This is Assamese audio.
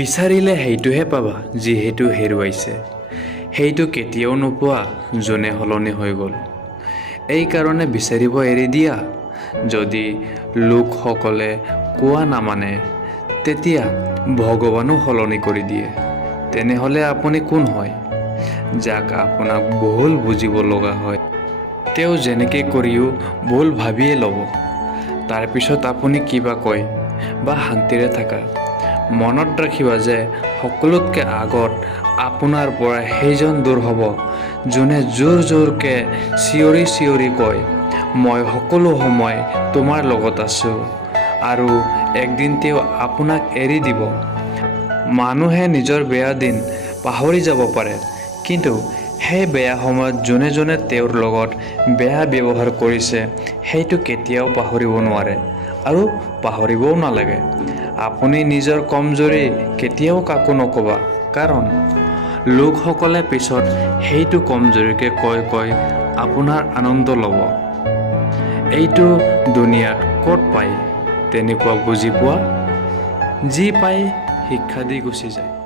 বিচাৰিলে সেইটোহে পাবা যিহেতু হেৰুৱাইছে, সেইটো কেতিয়াও নোপোৱা যোনে সলনি হৈ গ'ল। এই কাৰণে বিচাৰিব এৰি দিয়া। যদি লোকসকলে কোৱা নামানে, তেতিয়া ভগৱানো সলনি কৰি দিয়ে। তেনেহ'লে আপুনি কোন হয়? যাক আপোনাক ভুল বুজিব লগা হয়, তেওঁ যেনেকৈ কৰিও ভুল ভাবিয়ে ল'ব। তাৰপিছত আপুনি কিবা কয় বা শান্তিৰে থাকা। মনত ৰাখিবা যে সকলোতকৈ আগত আপোনাৰ পৰা সেইজন দূৰ হ'ব যোনে জোৰ জোৰকৈ চিঞৰি চিঞৰি কয়, মই সকলো সময় তোমাৰ লগত আছোঁ, আৰু একদিন তেওঁ আপোনাক এৰি দিব। মানুহে নিজৰ বেয়া দিন পাহৰি যাব পাৰে, কিন্তু সেই বেয়া সময়ত যোনে যোনে তেওঁৰ লগত বেয়া ব্যৱহাৰ কৰিছে সেইটো কেতিয়াও পাহৰিব নোৱাৰে আৰু পাহৰিবও নালাগে। আপুনি নিজৰ কমজোৰি কেতিয়াও কাকো নক'বা, কাৰণ লোকসকলে পিছত সেইটো কমজোৰিকে কৈ কৈ আপোনাৰ আনন্দ ল'ব। এইটো দুনিয়াত ক'ত পায় তেনেকুৱা বুজি পোৱা? যি পায় শিক্ষা দি গুচি যায়।